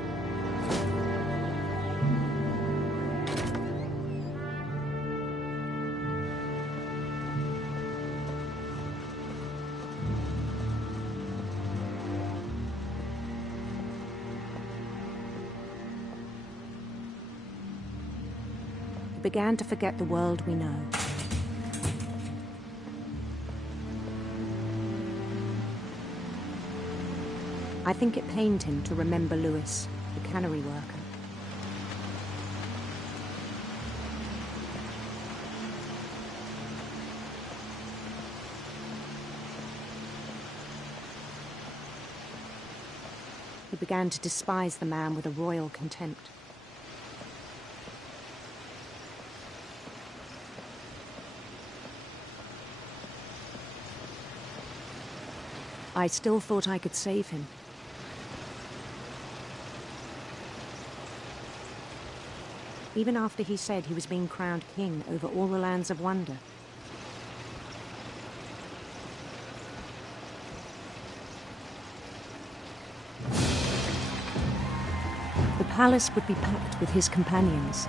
He began to forget the world we know. I think it pained him to remember Louis, the cannery worker. He began to despise the man with a royal contempt. I still thought I could save him. Even after he said he was being crowned king over all the lands of wonder. The palace would be packed with his companions.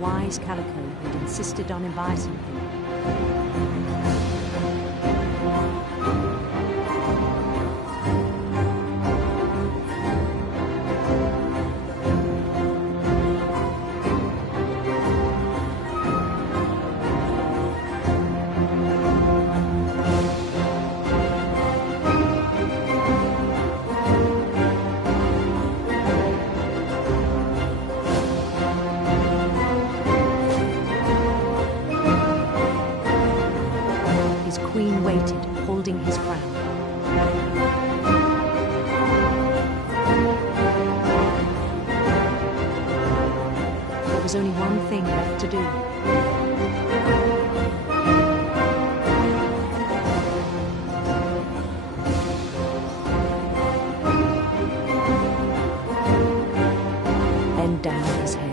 wise Calico who'd insisted on inviting him. His queen waited, holding his crown. There was only one thing left to do. Bend down his head.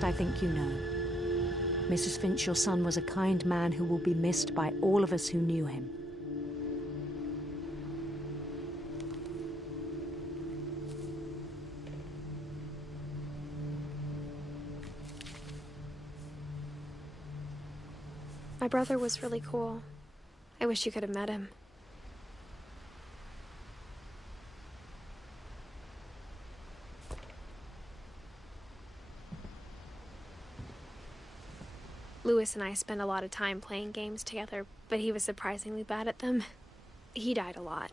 I think you know. Mrs. Finch, your son was a kind man who will be missed by all of us who knew him. My brother was really cool. I wish you could have met him. Lewis and I spent a lot of time playing games together, but he was surprisingly bad at them. He died a lot.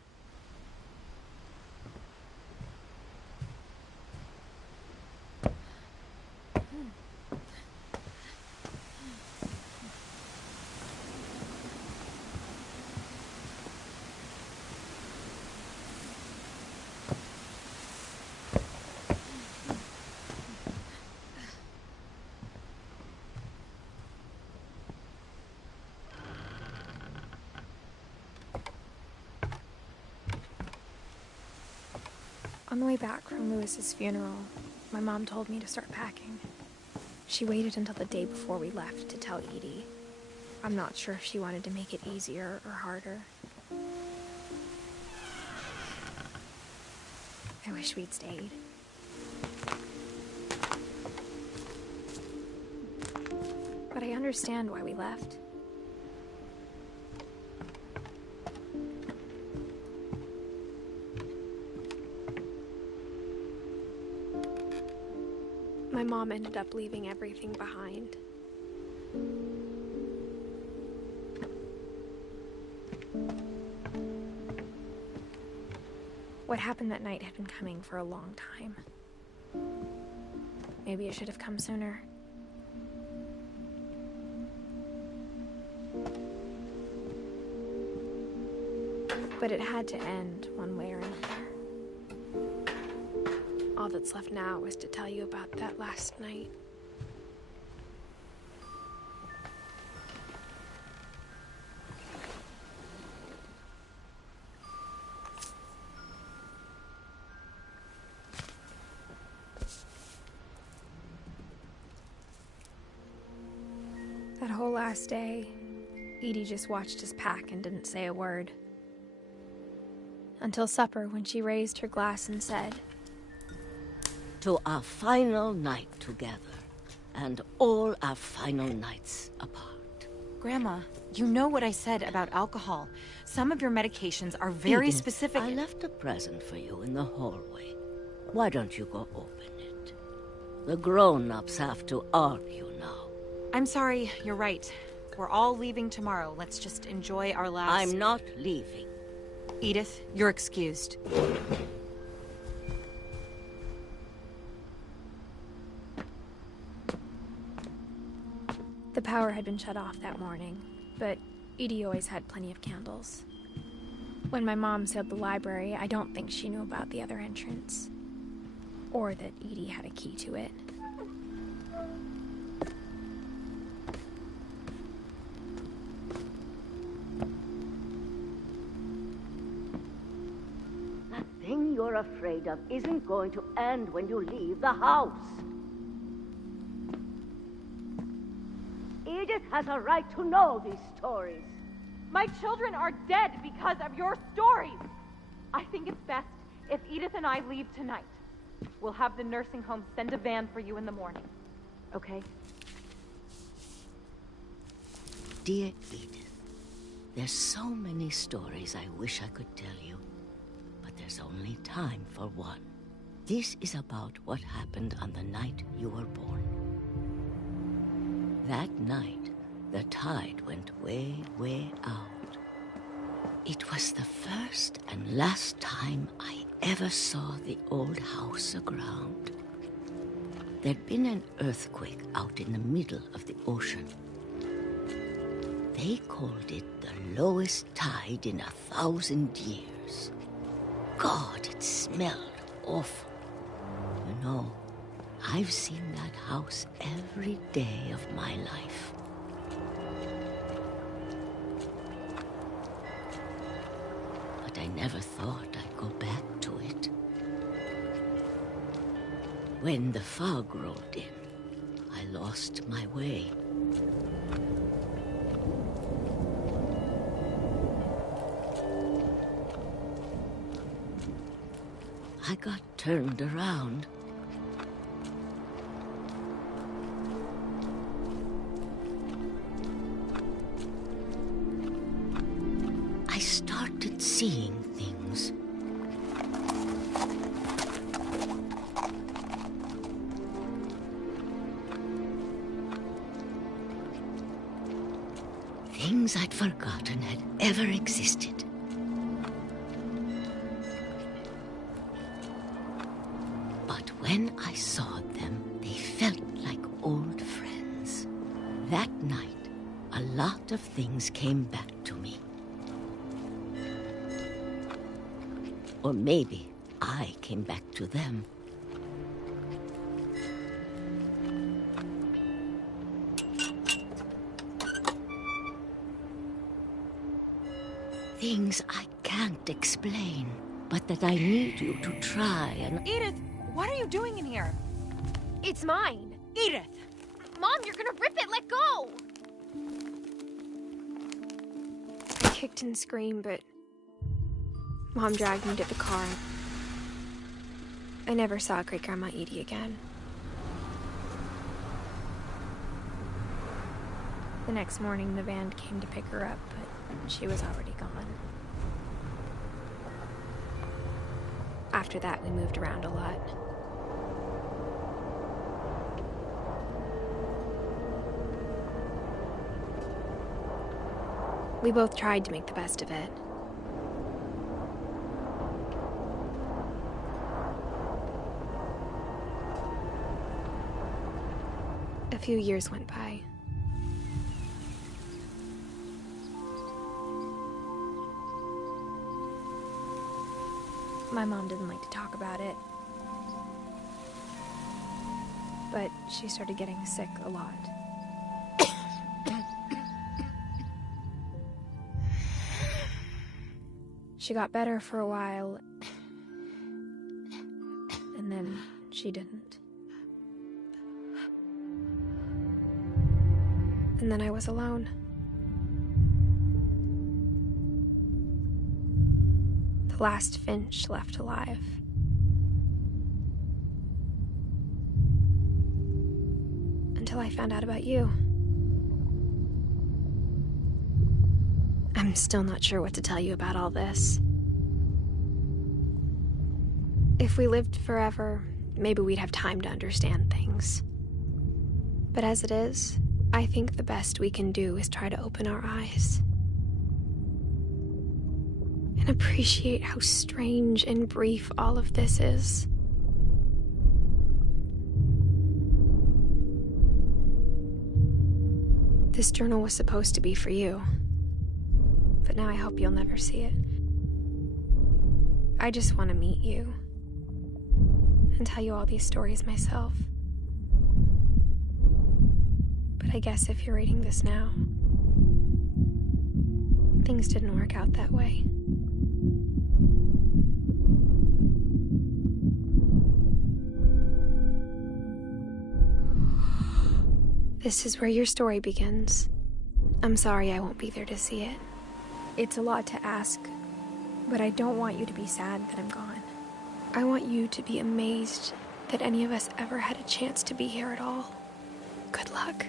On the way back from Lewis's funeral, my mom told me to start packing. She waited until the day before we left to tell Edie. I'm not sure if she wanted to make it easier or harder. I wish we'd stayed. But I understand why we left. My mom ended up leaving everything behind. What happened that night had been coming for a long time. Maybe it should have come sooner. But it had to end one way or another. All that's left now is to tell you about that last night. That whole last day, Edie just watched us pack and didn't say a word. Until supper, when she raised her glass and said, "To our final night together, and all our final nights apart." Grandma, you know what I said about alcohol. Some of your medications are very Edith, specific. I left a present for you in the hallway. Why don't you go open it? The grown-ups have to argue now. I'm sorry, you're right. We're all leaving tomorrow. Let's just enjoy our last... I'm not leaving. Edith, you're excused. The power had been shut off that morning, but Edie always had plenty of candles. When my mom sealed the library, I don't think she knew about the other entrance. Or that Edie had a key to it. That thing you're afraid of isn't going to end when you leave the house. Edith! Edith has a right to know these stories. My children are dead because of your stories. I think it's best if Edith and I leave tonight. We'll have the nursing home send a van for you in the morning. Okay? Dear Edith, there's so many stories I wish I could tell you, but there's only time for one. This is about what happened on the night you were born. That night, the tide went way, way out. It was the first and last time I ever saw the old house aground. There'd been an earthquake out in the middle of the ocean. They called it the lowest tide in 1,000 years. God, it smelled awful. You know, I've seen that house every day of my life. But I never thought I'd go back to it. When the fog rolled in, I lost my way. I got turned around. I started seeing things. Things I'd forgotten had ever existed. When I saw them, they felt like old friends. That night, a lot of things came back to me. Or maybe I came back to them. Things I can't explain, but that I need you to try and... Edith! What are you doing in here? It's mine. Edith! Mom, you're gonna rip it! Let go! I kicked and screamed, but Mom dragged me to the car. I never saw Great-Grandma Edie again. The next morning, the van came to pick her up, but she was already gone. After that, we moved around a lot. We both tried to make the best of it. A few years went by. My mom didn't like to talk about it. But she started getting sick a lot. She got better for a while, and then she didn't. And then I was alone. The last Finch left alive. Until I found out about you. I'm still not sure what to tell you about all this. If we lived forever, maybe we'd have time to understand things. But as it is, I think the best we can do is try to open our eyes. And appreciate how strange and brief all of this is. This journal was supposed to be for you. But now I hope you'll never see it. I just want to meet you. And tell you all these stories myself. But I guess if you're reading this now, things didn't work out that way. This is where your story begins. I'm sorry I won't be there to see it. It's a lot to ask, but I don't want you to be sad that I'm gone. I want you to be amazed that any of us ever had a chance to be here at all. Good luck.